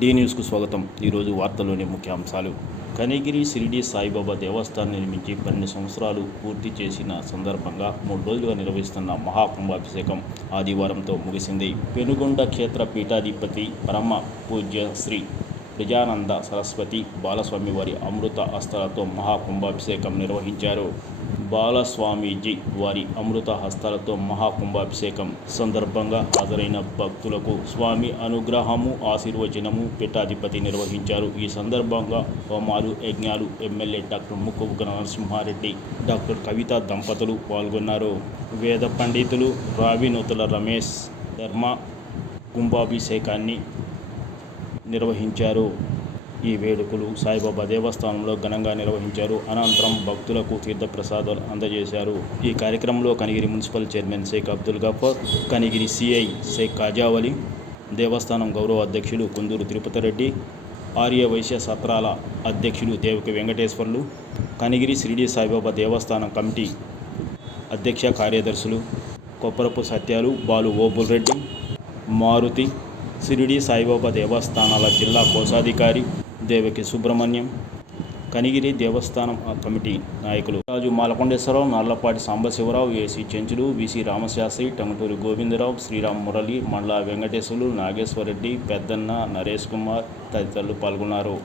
D న్యూస్కు స్వాగతం. ఈరోజు వార్తల్లోని ముఖ్యాంశాలు కనిగిరి సిరిడి సాయిబాబా దేవస్థానం నిర్మించి పన్నెండు సంవత్సరాలు పూర్తి చేసిన సందర్భంగా మూడు రోజులుగా నిర్వహిస్తున్న మహాకుంభాభిషేకం ఆదివారంతో ముగిసింది. పెనుగొండ క్షేత్ర పీఠాధిపతి పరమ పూజ్య శ్రీ ప్రజానంద సరస్వతి బాలస్వామి వారి అమృత హస్తాలతో మహాకుంభాభిషేకం నిర్వహించారు. బాలస్వామీజీ వారి అమృత హస్తాలతో మహాకుంభాభిషేకం సందర్భంగా హాజరైన భక్తులకు స్వామి అనుగ్రహము ఆశీర్వచనము పీఠాధిపతి నిర్వహించారు. ఈ సందర్భంగా హోమాలు యజ్ఞాలు ఎమ్మెల్యే డాక్టర్ ముక్కు నరసింహారెడ్డి డాక్టర్ కవిత దంపతులు పాల్గొన్నారు. వేద పండితులు రావినూతుల రమేష్ ధర్మ కుంభాభిషేకాన్ని నిర్వహించారు. ఈ వేడుకలు సాయిబాబా దేవస్థానంలో ఘనంగా నిర్వహించారు. అనంతరం భక్తులకు తీర్థప్రసాదాలు అందజేశారు. ఈ కార్యక్రమంలో Kanigiri municipal chairman Sheikh Abdul Gafar Kanigiri CI Sheikh Kajavali దేవస్థానం గౌరవ అధ్యక్షులు కుందూరు తిరుపతి రెడ్డి ఆర్య వైశ్య సత్రాల అధ్యక్షులు దేవకి వెంకటేశ్వర్లు కనిగిరి షిరిడి సాయిబాబా దేవస్థానం కమిటీ అధ్యక్ష కార్యదర్శులు కొప్పరపు సత్యాలు బాలు ఓబుల్ రెడ్డి మారుతి షిరిడి సాయిబాబా దేవస్థానాల జిల్లా కోశాధికారి దేవకి సుబ్రహ్మణ్యం కనిగిరి దేవస్థానం కమిటీ నాయకులు రాజు మాలకొండేశ్వరరావు నర్లపాటి సాంబశివరావు ఏసీ చెంచులు విసి రామశాస్త్రి టంగుటూరి గోవిందరావు శ్రీరామ్ మురళి మండల వెంకటేశ్వర్లు నాగేశ్వరరెడ్డి పెద్దన్న నరేష్ కుమార్ తదితరులు పాల్గొన్నారు.